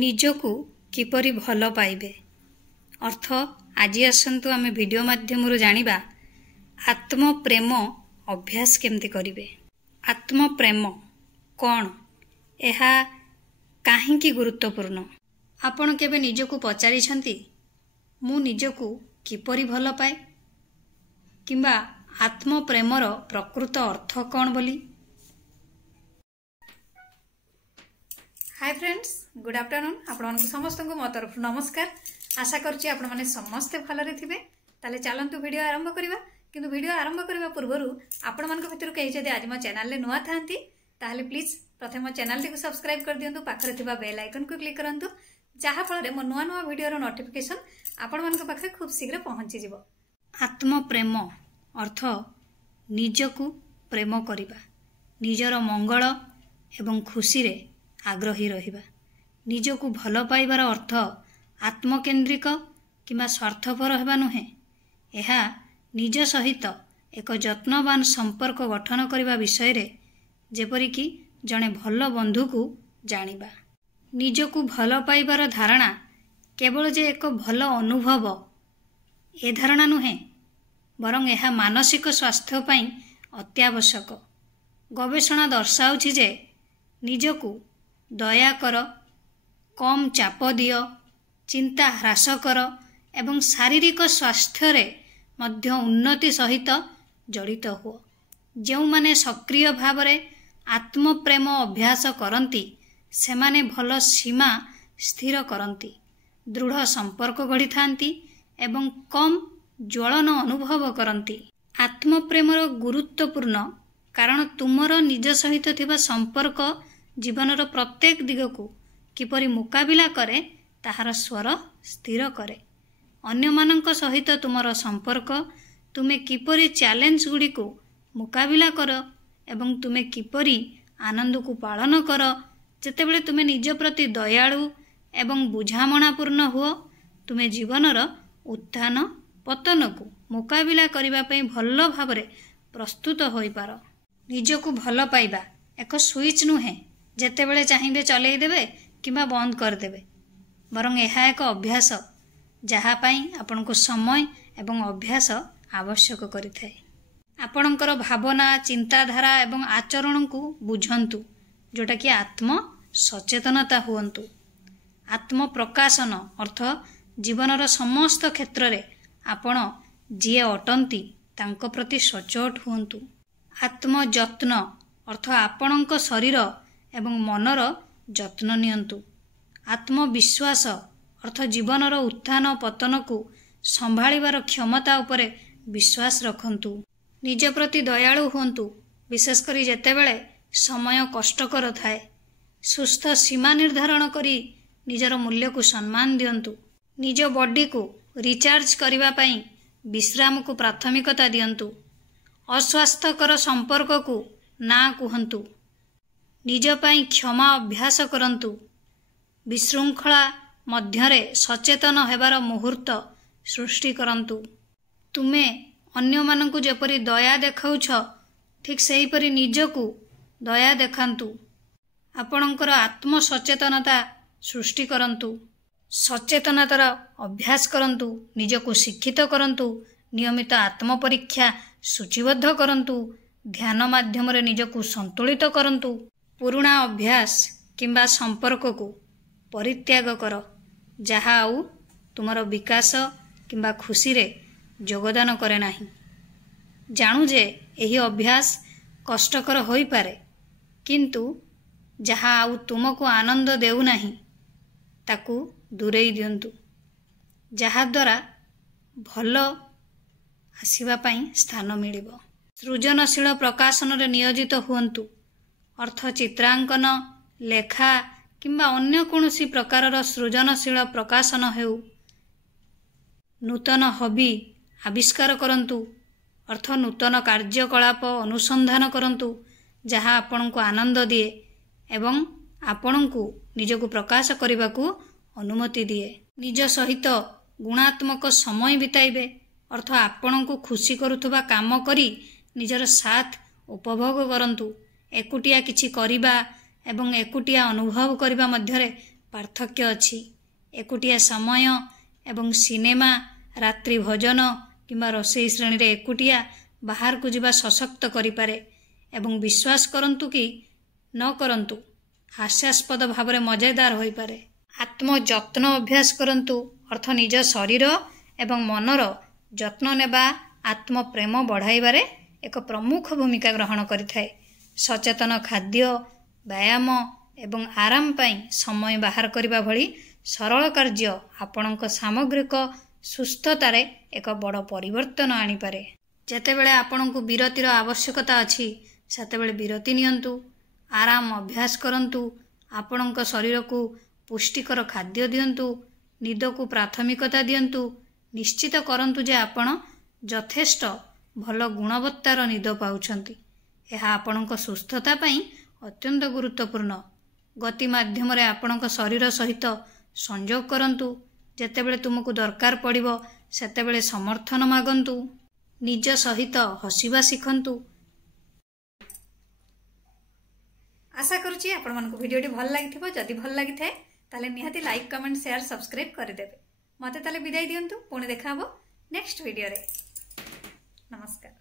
ନିଜକୁ କିପରି ଭଲ ପାଇବେ ଅର୍ଥ ଆଜି ଆସନ୍ତୁ ଆମେ ଭିଡ଼ିଓ ମାଧ୍ୟମରୁ ଜାଣିବା ଆତ୍ମପ୍ରେମ ଅଭ୍ୟାସ କେମିତି କରିବେ। ଆତ୍ମପ୍ରେମ କ'ଣ, ଏହା କାହିଁକି ଗୁରୁତ୍ୱପୂର୍ଣ୍ଣ? ଆପଣ କେବେ ନିଜକୁ ପଚାରିଛନ୍ତି ମୁଁ ନିଜକୁ କିପରି ଭଲ ପାଏ କିମ୍ବା ଆତ୍ମପ୍ରେମର ପ୍ରକୃତ ଅର୍ଥ କ'ଣ ବୋଲି? Hi friends, good afternoon. आपको समस्त मो तरफ नमस्कार। आशा करुच्ची आपण मैंने समस्ते भलरे थे। ताले चलतु वीडियो आरंभ करवा। किंतु वीडियो आरंभ करने पूर्व आपण मान भर कहीं जब आज मो चैनल नुआ था प्लीज प्रथम मो चैनल टी सब्सक्राइब कर दिंतु। पाखरे थिबा बेल आइकन को क्लिक करंतु, जहा फल मो नुआ नुआ वीडियो नोटिफिकेशन आपण मान पाखे खूब शीघ्र पहुंची जिवो। आत्मप्रेम अर्थ निजकु प्रेम करिबा, निजर मंगल एवं खुशी रे आग्रही रहिबा। निजकु भल पाइबार अर्थ आत्मकेन्द्रिक किंबा स्वार्थपर हेबा नुहे। एहा निज सहित एक जत्नवान संपर्क गठन करने विषय रे, जेपरिकी जड़े भल बंधु को जानिबा। निजकु भल पाइबार धारणा केवल जे एक भल अनुभव ए धारणा नुहे, बरं यह मानसिक स्वास्थ्य पई अत्यावश्यक। गवेषणा दर्शाउछि जे निजकु दया कर, कम चाप दियो, चिंता ह्रास कर एवं शारीरिक स्वास्थ्य रे मध्य उन्नति सहित जड़ित हो। जो माने सक्रिय भाव रे आत्मप्रेम अभ्यास करती सेमाने भल सीमा स्थिर करती, दृढ़ संपर्क गढ़ी थांती एवं कम ज्वलन अनुभव करती। आत्मप्रेमर गुरुत्वपूर्ण कारण तुमर निज सहित थिबा संपर्क जीवनर प्रत्येक दिगकू किपरि मुकाबिला करे ताहार स्वर स्थिर करे। अन्य मानक सहित तुमर संपर्क तुमे किपरि चैलेंज गुडी को मुकाबिला कर एवं तुमे किपरि आनंद को पालन कर। जेतेबेले तुमे निज प्रति दयालु एवं बुझामणापूर्ण हुओ, तुमे जीवनर उत्थान पतन को मुकाबिला करिबा पई भल्ल भावरे प्रस्तुत होई पार। निजकु भल पाइबा एक स्विच नुहे, जेतेबेले चाहिए चलई देबे किंबा बंद करदेबे, बरं यह एक अभ्यास जहाँपाई आपण को समय एवं अभ्यास आवश्यक करिथाए। आपणकर भावना, चिंताधारा एवं आचरण को बुझंतु, जोटा कि आत्म सचेतनता हुअन्तु। आत्म प्रकाशन अर्थ जीवनर समस्त क्षेत्र रे आपण जिए अटंती तांको प्रति सचोट हुअन्तु। आत्म जत्न अर्थ आपणक शरीर एवं मनर जत्न नियंतु। आत्मविश्वास अर्थ जीवनर उत्थान पतन को संभाळिबार क्षमता उपरे विश्वास रखंतु। निज प्रति दयालु हुंतु, विशेषकर जेतेबेले समय कष्टकर थाए। सुस्थ सीमा निर्धारण करी निजर मूल्य को सम्मान दियंतु। निज बॉडी को रिचार्ज करिबा पई विश्राम को प्राथमिकता दियंतु। अस्वास्थ्यकर संपर्क को ना कुहंतु। निज पाई क्षमा अभ्यास करंतु। विशृंखला मध्यरे सचेतन हेबार मुहूर्त सृष्टि करंतु। तुमे अन्य मानकु जेपरि दया देखाउछ, ठीक सेहीपरि निजकु दया देखांतु। आपणकर आत्म सचेतनता सृष्टि करंतु। सचेतनतार अभ्यास करंतु। निजकु शिक्षित करंतु। नियमित आत्म परीक्षा सूचीबद्ध करंतु। ध्यान माध्यम रे निजकु संतुलित करंतु। पुराणा अभ्यास किंबा संपर्क को परित्याग कर, जहा आउ तुमर विकास किंबा खुशी रे योगदान करे नाही। जानू जे एही अभ्यास कष्टकर होई पारे, किंतु जहा आउ तुमको आनंद देउ नाही ताकू दूरेई दियंतु, जहा द्वारा भल आसीबा पई स्थान मिलिबो। सृजनशील प्रकाशन रे नियोजित हुअन्तु। अर्थ चित्रांकन, लेखा किंबा अन्य कोनोसी प्रकारर सृजनशील प्रकाशन हेउ। नूतन हॉबी आविष्कार करंतु। अर्थ नूतन कार्यकलाप अनुसंधान करंतु, जहा आपनको आनंद दिए एवं आपनको निजको प्रकाश करबाकू अनुमति दिए। निज सहित गुणात्मक समय बिताइबे। अर्थ आपनको खुशी करुथबा काम करी निजर साथ उपभोग करंतु। एकुटिया किछि करिबा एवं एकुटिया अनुभव करबा मध्यरे ପାର୍ଥକ୍ୟ ଅଛି। ଏକୁଟିଆ ସମୟ ଏବଂ ସିନେମା, ରାତ୍ରି ଭୋଜନ କିମ୍ବା ରୋଷେଇ ଶ୍ରେଣୀରେ ଏକୁଟିଆ ବାହାରକୁ ଯିବା ସଶକ୍ତ କରିପାରେ ଏବଂ ବିଶ୍ୱାସ କରନ୍ତୁ କି ନ କରନ୍ତୁ ହାସ୍ୟାସ୍ପଦ ଭାବରେ ମଜାଦାର ହୋଇପାରେ। ଆତ୍ମଯତ୍ନ ଅଭ୍ୟାସ କରନ୍ତୁ ଅର୍ଥ ନିଜ ଶରୀର ଏବଂ ମନର ଯତ୍ନ ନେବା ଆତ୍ମପ୍ରେମ ବଢ଼ାଇବାରେ ଏକ ପ୍ରମୁଖ ଭୂମିକା ଗ୍ରହଣ କରିଥାଏ। ସଚେତନ ଖାଦ୍ୟ, ବ୍ୟାୟାମ ଏବଂ ଆରାମ ପାଇଁ ସମୟ ବାହାର କରିବା ଭଳି ସରଳ କାର୍ଯ୍ୟ ଆପଣଙ୍କ ସାମଗ୍ରିକ ସୁସ୍ଥତାରେ ଏକ ବଡ଼ ପରିବର୍ତ୍ତନ ଆଣିପାରେ। ଯେତେବେଳେ ଆପଣଙ୍କୁ ବିରତିର ଆବଶ୍ୟକତା ଅଛି ସେତେବେଳେ ବିରତି ନିଅନ୍ତୁ। ଆରାମ ଅଭ୍ୟାସ କରନ୍ତୁ। ଆପଣଙ୍କ ଶରୀରକୁ ପୁଷ୍ଟିକର ଖାଦ୍ୟ ଦିଅନ୍ତୁ। ନିଦକୁ ପ୍ରାଥମିକତା ଦିଅନ୍ତୁ। ନିଶ୍ଚିତ କରନ୍ତୁ ଯେ ଆପଣ ଯଥେଷ୍ଟ ଭଲ ଗୁଣବତ୍ତାର ନିଦ ପାଉଛନ୍ତି। ଏହା ଆପଣଙ୍କ ସୁସ୍ଥତା ପାଇଁ ଅତ୍ୟନ୍ତ ଗୁରୁତ୍ୱପୂର୍ଣ୍ଣ। ଗତି ମାଧ୍ୟମରେ ଆପଣଙ୍କ ଶରୀର ସହିତ ସଂଯୋଗ କରନ୍ତୁ। ଯେତେବେଳେ ତୁମକୁ ଦରକାର ପଡ଼ିବ ସେତେବେଳେ ସମର୍ଥନ ମାଗନ୍ତୁ। ନିଜ ସହିତ ହସିବା ଶିଖନ୍ତୁ। आशा करुच्ची आपको भिडियोटी भल लगी। जदि भल लगी थाए ताले निहाती लाइक, कमेंट, शेयर, सब्सक्राइब करदेवे। मते ताले विदाई दियंतु। पुणी देखा हबो नेक्स्ट वीडियो रे। नमस्कार।